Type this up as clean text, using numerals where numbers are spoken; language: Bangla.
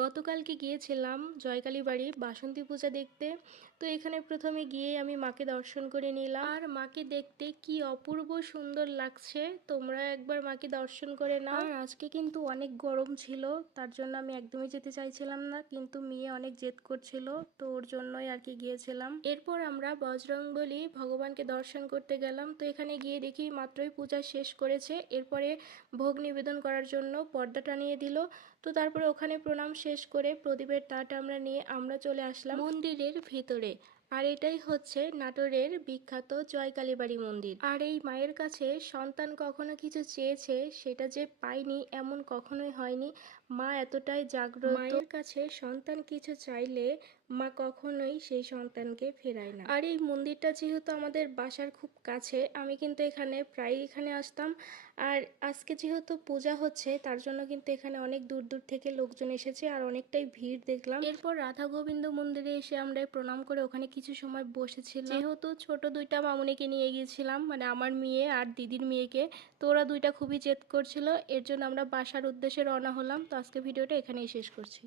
গতকালকে গিয়েছিলাম জয়কালী বাড়ি বাসন্তী পূজা দেখতে। তো এখানে প্রথমে গিয়ে আমি মাকে দর্শন করে নিলাম। আর মাকে দেখতে কি অপূর্ব সুন্দর লাগছে, তোমরা একবার মাকে দর্শন করে নাও। আর আজকে কিন্তু অনেক গরম ছিল, তার জন্য আমি একদমই যেতে চাইছিলাম না, কিন্তু মেয়ে অনেক জেদ করছিল, তো ওর জন্যই আর কি গিয়েছিলাম। এরপর আমরা বজরংবলী ভগবানকে দর্শন করতে গেলাম। তো এখানে গিয়ে দেখি মাত্রই পূজা শেষ করেছে, এরপরে ভোগ নিবেদন করার জন্য পর্দা টানিয়ে দিল। তো তারপরে ওখানে প্রণাম শেষ করে প্রদীপের তাট আমরা চলে আসলাম মন্দিরের ভিতরে। আর এটাই হচ্ছে নাটোরের বিখ্যাত জয়কালীবাড়ি মন্দির। আর এই মায়ের কাছে সন্তান কখনো কিছু চেয়েছে, সেটা যে পায়নি এমন কখনোই হয়নি। মা এতটাই জাগ্রত, মায়ের কাছে সন্তান কিছু চাইলে মা কখনোই সেই সন্তানকে ফেরায় না। আর এই মন্দিরটা যেহেতু আমাদের বাসার খুব কাছে, আমি কিন্তু প্রায় এখানে আসতাম। আর আজকে যেহেতু পূজা হচ্ছে, তার জন্য কিন্তু এখানে অনেক দূর দূর থেকে লোকজন এসেছে আর অনেকটাই ভিড় দেখলাম। এরপর রাধা গোবিন্দ মন্দিরে এসে আমরা প্রণাম করে ওখানে কিছু সময় বসেছিলাম। যেহেতু ছোট দুইটা মামুনিকে নিয়ে গিয়েছিলাম, মানে আমার মেয়ে আর দিদির মেয়েকে, তো ওরা দুইটা খুবই জেদ করছিল, এর জন্য আমরা বাসার উদ্দেশ্যে রওনা হলাম। তো আজকে ভিডিওটা এখানেই শেষ করছি।